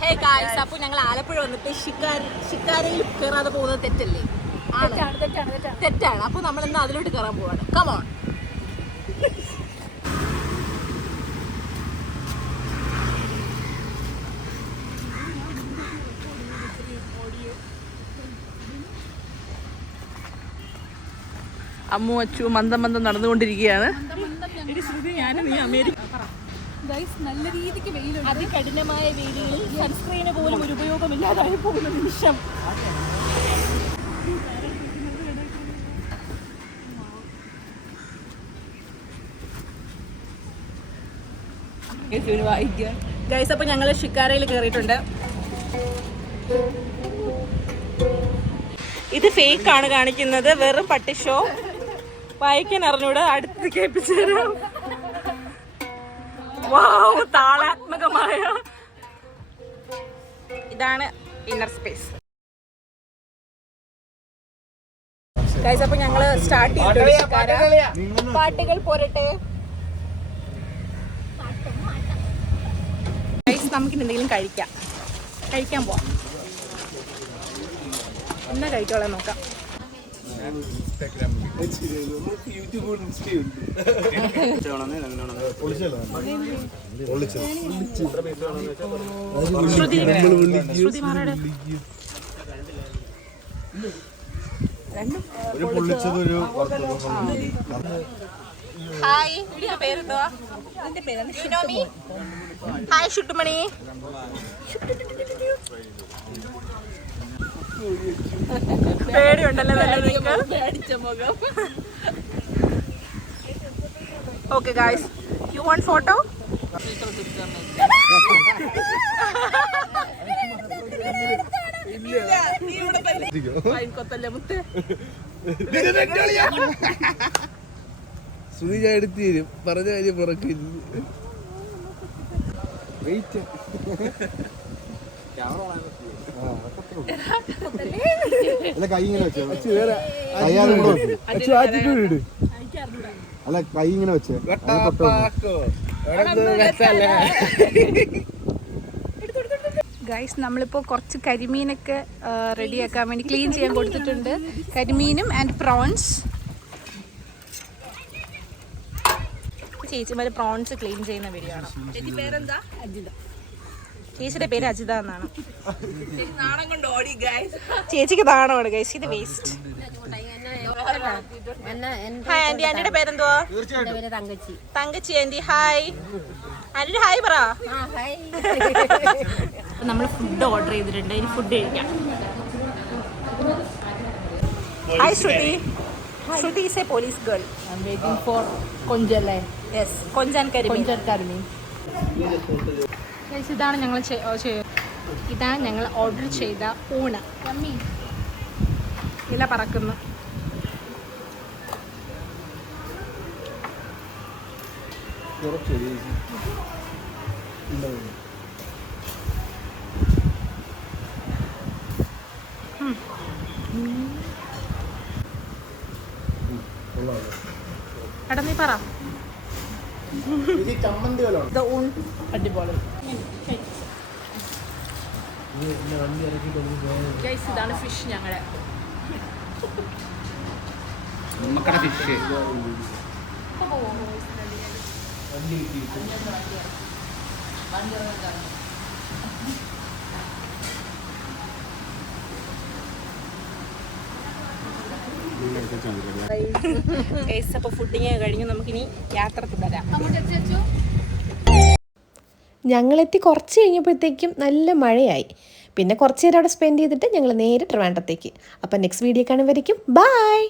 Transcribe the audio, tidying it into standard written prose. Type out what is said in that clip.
Hey guys, അപ്പോൾ ഞങ്ങൾ ആലപ്പുഴ വന്നിട്ട് ഷിക്കാരയിൽ കയറാതെ പോകുന്നത് തെറ്റല്ലേ? തെറ്റാണ്. അപ്പോൾ നമ്മൾ ഇന്ന് അതിലോട്ട് കയറാൻ പോവാണ്. കമോൺ. അമ്മു അച്ചു മന്ദം നടന്നുകൊണ്ടിരിക്കുകയാണ്. നല്ല രീതിക്ക് വെയിലുണ്ട്. അതികഠിനമായ വെയിലുകളിൽ സൺസ്ക്രീന് പോലും ഒരു ഉപയോഗമില്ലാതായി പോകുന്ന നിമിഷം. ഗൈസ്, അപ്പോൾ ഞങ്ങൾ ഷിക്കാരയിൽ കയറിയിട്ടുണ്ട്. ഇത് ഫേക്ക് ആണ് കാണിക്കുന്നത്, വെറും പട്ടി ഷോ. വായിക്കാൻ അറിഞ്ഞൂടെ, അടുത്ത് കേൾപ്പിച്ചു തരാം. വാവ്, താളാത്മകമായ ഇതാണ് ഇന്നർ സ്പേസ്. ഗൈസ്, അപ്പോൾ ഞങ്ങൾ സ്റ്റാർട്ട് ചെയ്തിട്ടുണ്ട്. പാട്ടുകൾ പോരട്ടെ. ഗൈസ്, നമുക്കിന് എന്തെങ്കിലും കഴിക്കാൻ പോവാം. എന്നാ കഴിച്ചോളാം, നോക്കാം. ഹായ്, പേരെന്തുവാ? ഹായ് ഷുട്ടുമണി. പേടിയുണ്ടല്ലോ നിങ്ങൾക്ക്. Okay guys, you want photo? Shruthi ഞാൻ എടുത്തു തരും, പറഞ്ഞ കാര്യം പുറക്കില്ല. കൈ ഇങ്ങനെ വെച്ചോ, അല്ല കൈ ഇങ്ങനെ വെച്ചേ. ഗൈസ്, നമ്മളിപ്പോൾ കുറച്ച് കരിമീനൊക്കെ റെഡിയാക്കാൻ വേണ്ടി ക്ലീൻ ചെയ്യാൻ കൊടുത്തിട്ടുണ്ട്. കരിമീനും ആൻഡ് പ്രോൺസ്. ചേച്ചിമാര് പ്രോൺസ് ക്ലീൻ ചെയ്യുന്ന വീഡിയോ ആണ്. ചേച്ചി പേരെന്താ? അജിത. ചേച്ചിയുടെ പേര് അജിത എന്നാണ്. നാണം കൊണ്ട് ഓടി ഗൈസ്. ചേച്ചിക്ക് നാണമാണ് ഗൈസ്, ഇത് വേസ്റ്റ്. ഹായ് ആന്റി, ആന്റിയുടെ പേരെന്തുവാ? തങ്കച്ചി ആന്റി. ഹായ് ആന്റി, ഹായ് പറ. നമ്മൾ ഫുഡ് ഓർഡർ ചെയ്തിട്ടുണ്ട്, ഇനി ഫുഡ് കഴിക്കാം. Hi Shruthi. Shruthi is a police girl. I am waiting for കൊഞ്ചല്ലേ. യെസ്, കൊഞ്ചാൻ കരിമീൻ. ഇതാണ് ഞങ്ങൾ ഓർഡർ ചെയ്ത ഊണ്. ഇല പറക്കുന്നു. എടാ നീ പറ. അടിപൊളി. ഇതാണ് ഫിഷ്. ഞങ്ങളുടെ ഫിഷ് അപ്പോൾ ഫുഡിങ് കഴിഞ്ഞ് നമുക്കിനി യാത്ര തുടരാം. ഞങ്ങളെത്തി കുറച്ച് കഴിഞ്ഞപ്പോഴത്തേക്കും നല്ല മഴയായി. പിന്നെ കുറച്ച് നേരം അവിടെ സ്പെൻഡ് ചെയ്തിട്ട് ഞങ്ങൾ നേരെ ട്രിവാൻഡ്രത്തേക്ക്. അപ്പം നെക്സ്റ്റ് വീഡിയോ കാണുമ്പോഴേക്കും ബൈ.